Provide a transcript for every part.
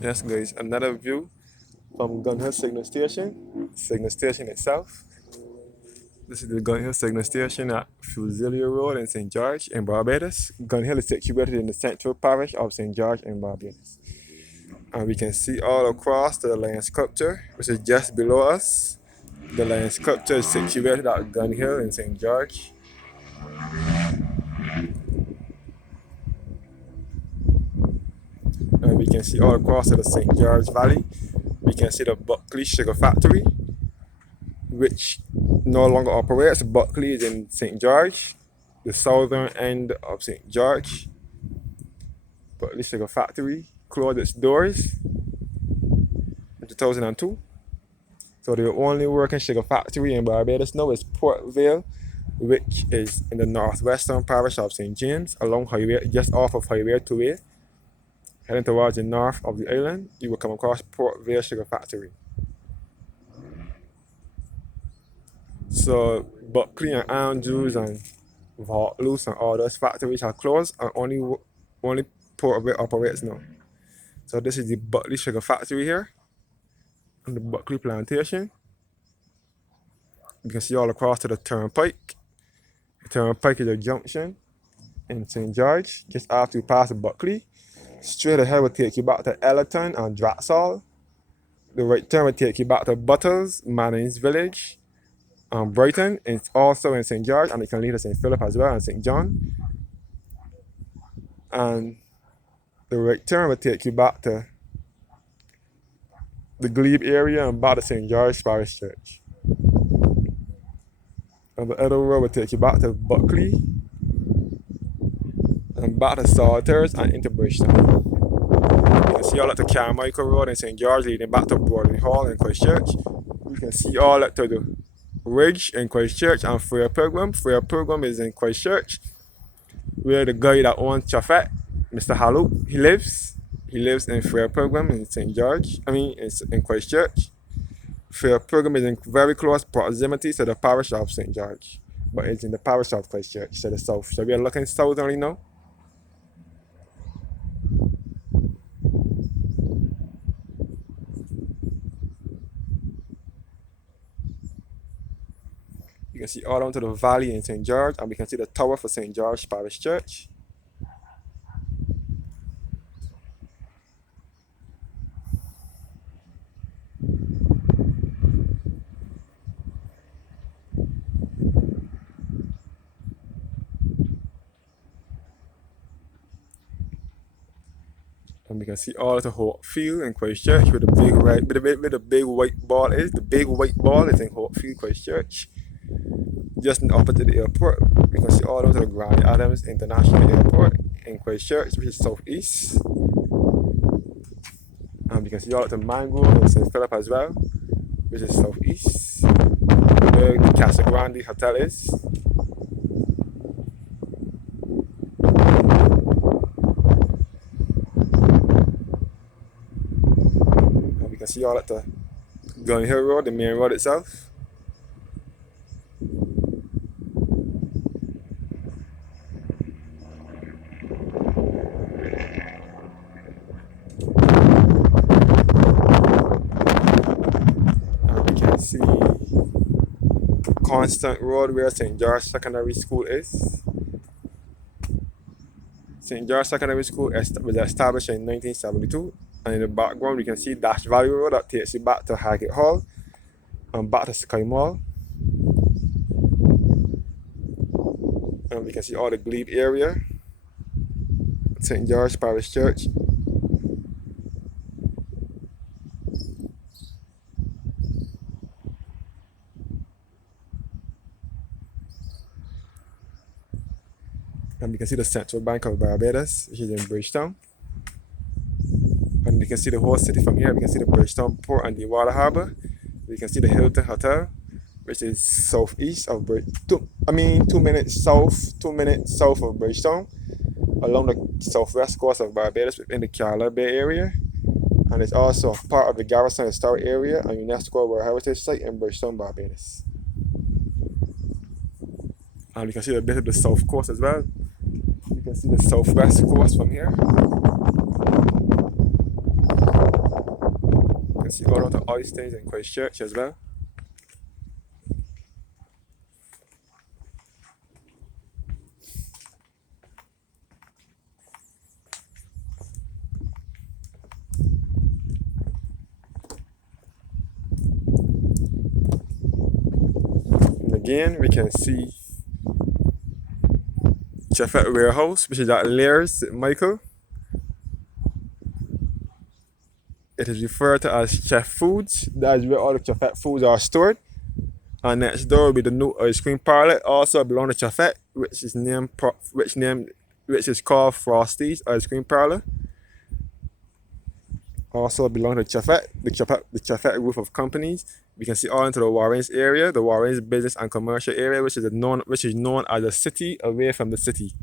Yes, guys, another view from Gun Hill Signal Station itself. This is the Gun Hill Signal Station at Fusilia Road in St. George in Barbados. Gun Hill is situated in the central parish of St. George in Barbados. And we can see all across the lion sculpture, which is just below us. The lion sculpture is situated at Gun Hill in St. George. And we can see all across the St. George Valley. We can see the Buckley Sugar Factory, which no longer operates. Buckley is in St. George, the southern end of St. George. Buckley Sugar Factory closed its doors in 2002. So the only working sugar factory in Barbados now is Port Vale, which is in the northwestern parish of St. James, along highway, just off of Highway 2A. Heading towards the north of the island, you will come across Port Vale Sugar Factory. So Buckley and Andrews and Vaultloose and all those factories are closed, and only Port Vale operates now. So this is the Buckley Sugar Factory here, and the Buckley Plantation. You can see all across to the Turnpike. The Turnpike is a junction in St. George, just after you pass Buckley. Straight ahead will take you back to Ellerton and Draxall. The right turn will take you back to Butters, Mannings Village, and Brighton. It's also in St. George, and it can lead to St. Philip as well and St. John. And the right turn will take you back to the Glebe area and back to St. George Parish Church. And the other road will take you back to Buckley and back to Salters and into Bridgetown. You can see all at the Carmichael Road in St. George leading back to Boarding Hall in Christchurch. You can see all at to the Ridge in Christchurch and Freya Pilgrim. Freya Pilgrim is in Christchurch, where the guy that owns Chafet, Mr. Halloop, he lives. He lives in Freya Pilgrim in St. George. It's in Christchurch. Freya Pilgrim is in very close proximity to the parish of St. George, but it's in the parish of Christchurch to the south. So we are looking southerly now. You can see all down to the valley in St. George, and we can see the tower for St. George Parish Church. And we can see all the Hope Field in Christchurch where the big where the big white ball is. The big white ball is in Hope Field, Christchurch. Just opposite the airport, we can see all over the Granny Adams International Airport in Christchurch, which is southeast. And we can see all of the Mangrove in St. Philip as well, which is southeast, where the Casa Grande Hotel is. And we can see all at the Gun Hill Road, the main road itself. See Constant Road where St. George Secondary School is. St. George Secondary School was established in 1972, and in the background we can see Dash Valley Road that takes you back to Haggett Hall and back to Sky Mall. And we can see all the Glebe area, St. George Parish Church. And you can see the Central Bank of Barbados, which is in Bridgetown. And you can see the whole city from here. We can see the Bridgetown Port and the Water Harbour. You can see the Hilton Hotel, which is southeast of 2 minutes south of Bridgetown, along the southwest coast of Barbados within the Carla Bay area. And it's also part of the Garrison Historic Area and UNESCO World Heritage Site in Bridgetown, Barbados. And you can see a bit of the south coast as well. You can see the southwest coast from here. can see all of the oysters in Christchurch as well. And again, we can see Chefette Warehouse, which is at Lears, St. Michael. It is referred to as Chef Foods. That is where all the Chefette foods are stored. And next door will be the new ice cream parlor, also belong to Chefette, which is called Frosty's Ice Cream Parlor. Also belong to Chefette, the Chefette group of companies. We can see all into the Warrens area, the Warrens business and commercial area, which is known as a city away from the city.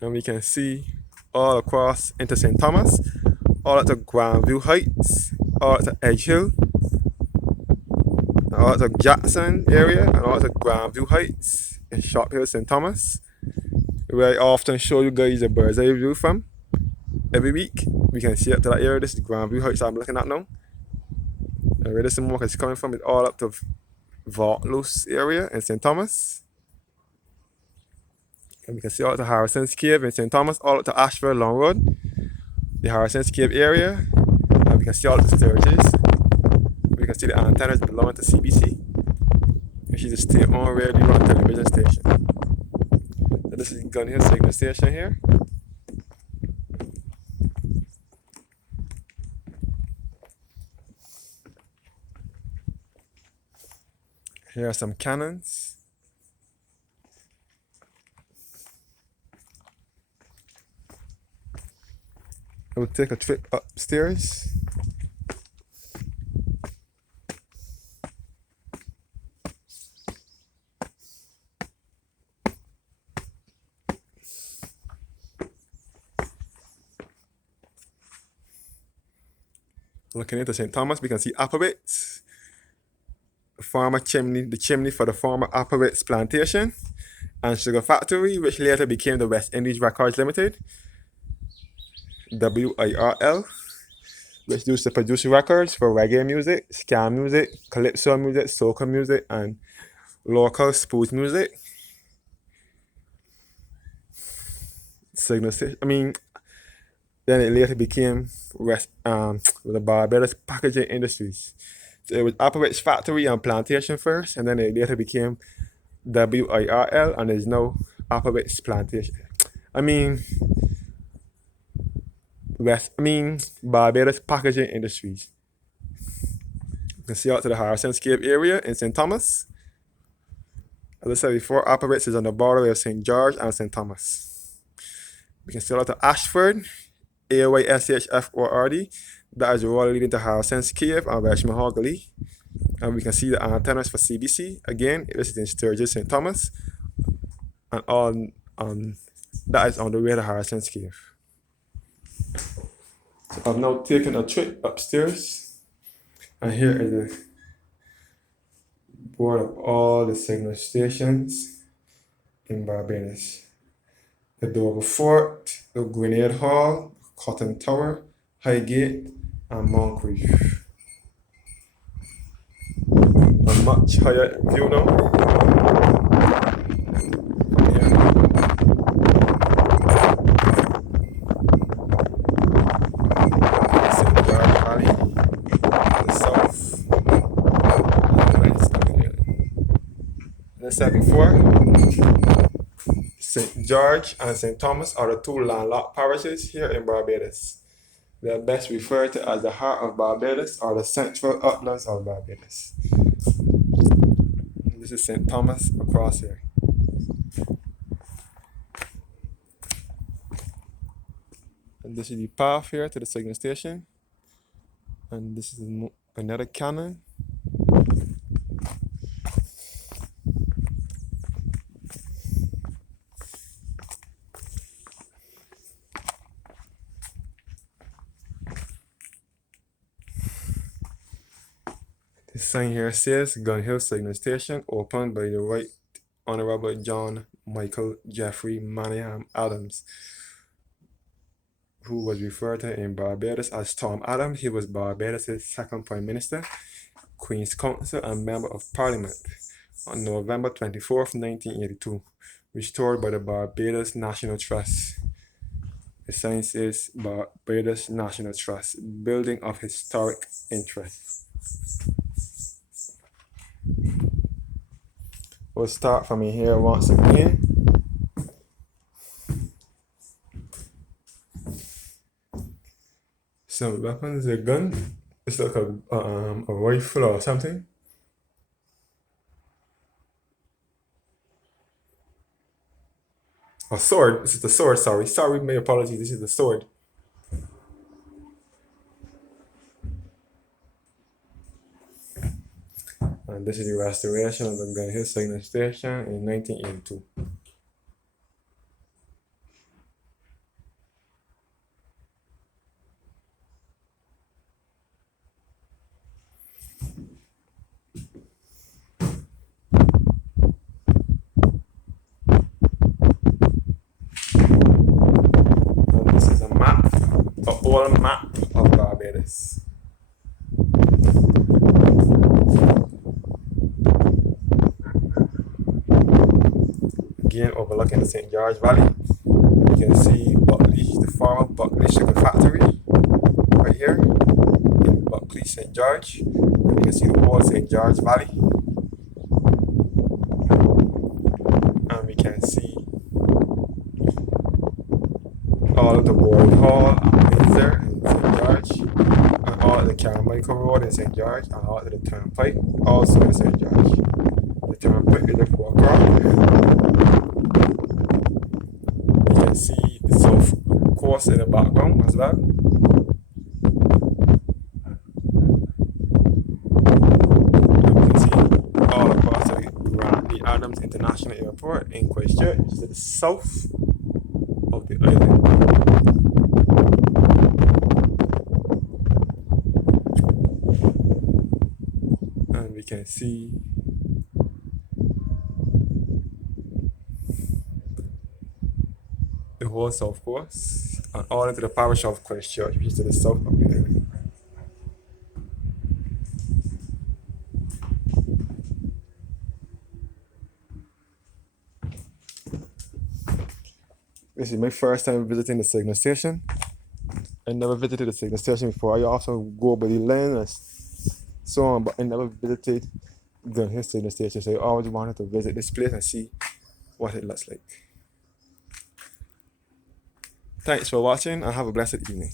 And we can see all across into St. Thomas, all up to Grandview Heights, all up to Edge Hill, all up to Jackson area, and all up to Grandview Heights in Shop Hill, St. Thomas, where I often show you guys a bird's eye view from every week. We can see up to that area. This is Grandview Heights I'm looking at now. And where the smoke is coming from is all up to Vaucluse area in St. Thomas. And we can see all up to Harrison's Cave in St. Thomas, all up to Ashford Long Road, the Harrison's Cave area. And we can see all the Sturges. We can see the antennas belonging to CBC, which is a state-owned radio television station. So this is Gun Hill signal station here. Here are some cannons. I will take a trip upstairs. Looking into St. Thomas, we can see Applebee's, the chimney for the former Applebee's plantation and sugar factory, which later became the West Indies Records Limited, WIRL, which used to produce records for reggae music, ska music, calypso music, soca music, and local spoof music. Then it later became the Barbados Packaging Industries. So it was Applebee's factory and plantation first, and then it later became WIRL, and there's no Applebee's plantation. Barbados Packaging Industries. You can see out to the Harrison's Cave area in St. Thomas. As I said before, Applebee's is on the border of St. George and St. Thomas. We can see out to Ashford, AYSHFORD. That is the road leading to Harrison's Cave and West Mahogany. And we can see the antennas for CBC. Again, this is in Sturgis, St. Thomas. And that is on the way to Harrison's Cave. So I've now taken a trip upstairs, and here is the board of all the signal stations in Barbados. The Dover Fort, the Grenade Hall, Cotton Tower, Highgate, and Moncrief. A much higher view now. As I said before, St. George and St. Thomas are the two landlocked parishes here in Barbados. They are best referred to as the heart of Barbados or the central uplands of Barbados. This is St. Thomas across here. And this is the path here to the signal station. And this is another cannon. The sign here says Gun Hill Signal Station, opened by the Right Honorable John Michael Jeffrey Manningham Adams, who was referred to in Barbados as Tom Adams. He was Barbados' second Prime Minister, Queen's Counsel, and Member of Parliament on November 24th, 1982, restored by the Barbados National Trust. The sign says Barbados National Trust, building of historic interest. We'll start from here once again. Some weapons, a gun. It's like a rifle or something. A sword. This is the sword. Sorry, my apologies. This is the sword. And this is the restoration of the Gun Hill Signal Station in 1982. And this is a map, a whole map of Barbados. Again, overlooking the St. George Valley. You can see Buckley, the former Buckley Sugar Factory, right here in Buckley, St. George. And you can see the whole St. George Valley. And we can see all of the Board Hall and Windsor in St. George, and all of the Carmichael Road in St. George, and all of the Turnpike also in St. George. The Turnpike is the foreground. You can see the South Coast in the background as well. And we can see all across the Adams International Airport in Christchurch, which is to the south of the island. And we can see the whole south coast and all into the parish of Christchurch, which is to the south of the island. This is my first time visiting the signal station. I never visited the signal station before. I also go by the lane and so on, but I never visited the signal station. So I always wanted to visit this place and see what it looks like. Thanks for watching and have a blessed evening.